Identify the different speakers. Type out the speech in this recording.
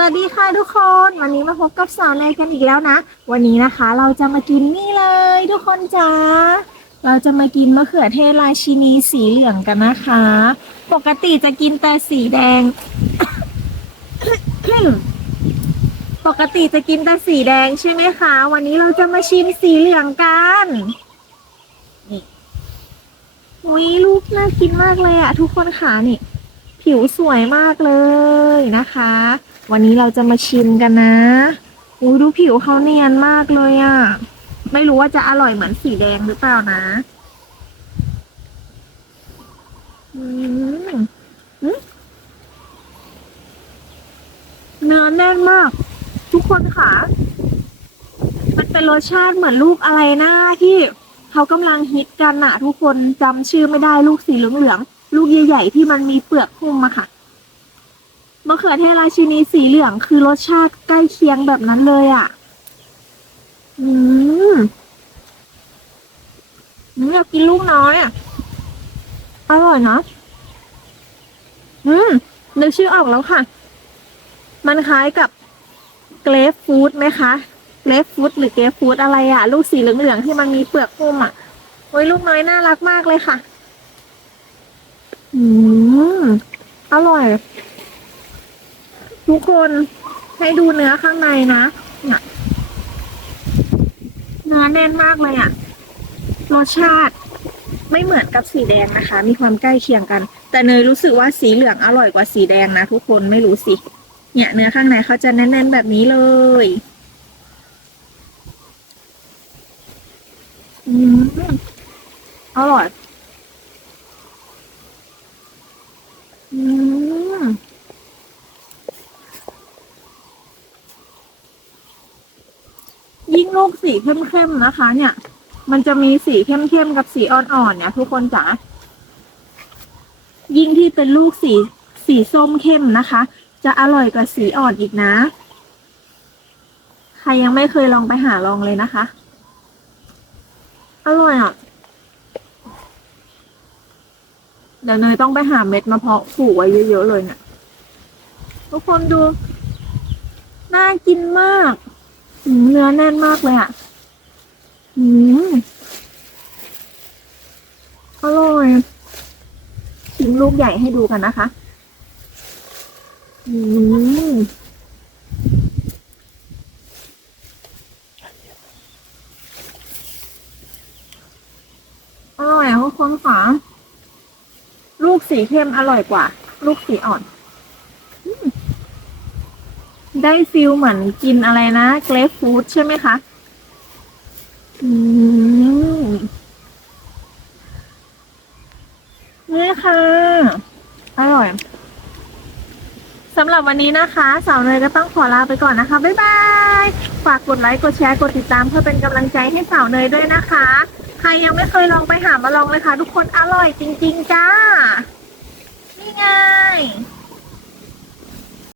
Speaker 1: วัสดีค่ะทุกคนวันนี้มาพบกับสาวเนยกันอีกแล้วนะ วันนี้นะคะเราจะมากินนี่เลยทุกคนจ้าเราจะมากินมะเขือเทศราชินีสีเหลืองกันนะคะ ปกติจะกินแต่สีแดง ปกติจะกินแต่สีแดงใช่ไหมคะ วันนี้เราจะมาชิมสีเหลืองกันนี่อุ้ยลูกน่ากินมากเลยอะทุกคนค่ะนี่ ผิวสวยมากเลยนะคะ วันนี้เราจะมาชิมกันนะอุ้ยดูผิวเขาเนียนมากเลยอะ่ะ ไม่รู้ว่าจะอร่อยเหมือนสีแดงหรือเปล่านะอืมเนื้อแน่นมาก ทุกคนค่ะ มันเป็นรสชาติเหมือนลูกอะไรนะที่เขากำลังฮิตกันนะทุกคนจำชื่อไม่ได้ลูกสีเหลืองๆลูกใหญ่ๆที่มันมีเปลือกหุ้มอะค่ะ มะเขือเทศราชินีสีเหลืองคือรสชาติใกล้เคียงแบบนั้นเลยอะ่ะ อืมอืมอยากกินลูกน้อยอะ่ะ อร่อยเนาะอืมนึกชื่อออกแล้วค่ะ มันคล้ายกับเกรฟฟูดไหมคะเกรฟฟูดหรือเกรฟฟูดอะไรอะ่ะ ลูกสีเหลืองๆที่มันมีเปลือกหุ้มอะ่ะโอ้ยลูกน้อยน่ารักมากเลยค่ะ อืม อร่อย ทุกคนให้ดูเนื้อข้างในนะเนี่ยเนื้อแน่นมากเลยอะรสชาติไม่เหมือนกับสีแดงนะคะ มีความใกล้เคียงกัน แต่เนยรู้สึกว่าสีเหลืองอร่อยกว่าสีแดงนะทุกคนไม่รู้สิ เนี่ยเนื้อข้างในเขาจะแน่น ๆ แบบนี้เลยอืมอร่อย อืม ยิ่ง ลูกสีเข้มๆนะคะ เนี่ย มันจะมีสีเข้มๆกับสีอ่อนๆเนี่ย ทุกคนจ๋ายิ่งที่เป็นลูกสีสีส้มเข้มนะคะ จะอร่อยกว่าสีอ่อนอีกนะ ใครยังไม่เคยลองไปหาลองเลยนะคะ อร่อยอะเดี๋ยวเนยต้องไปหาเม็ดมาเพาะปลูกไว้เยอะๆเลยเนี่ยทุกคนดู น่ากินมาก เนื้อแน่นมากเลยอะอืมอร่อยชิมลูกใหญ่ให้ดูกันนะคะ อืมอร่อยอะทุกคนค่ะลูกสีเข้มอร่อยกว่า ลูกสีอ่อน ได้ฟิลเหมือนกินอะไรนะเกรฟฟูดใช่ไหมคะ อืมนี่ค่ะ อร่อยสำหรับวันนี้นะคะ สาวเนยก็ต้องขอลาไปก่อนนะคะ บ๊ายบาย ฝากกดไลค์ กดแชร์ กดติดตามเพื่อเป็นกำลังใจให้สาวเนยด้วยนะคะ ใครยังไม่เคยลองไปหามาลองเลยค่ะ ทุกคนอร่อยจริง ๆ จ้า นี่ไง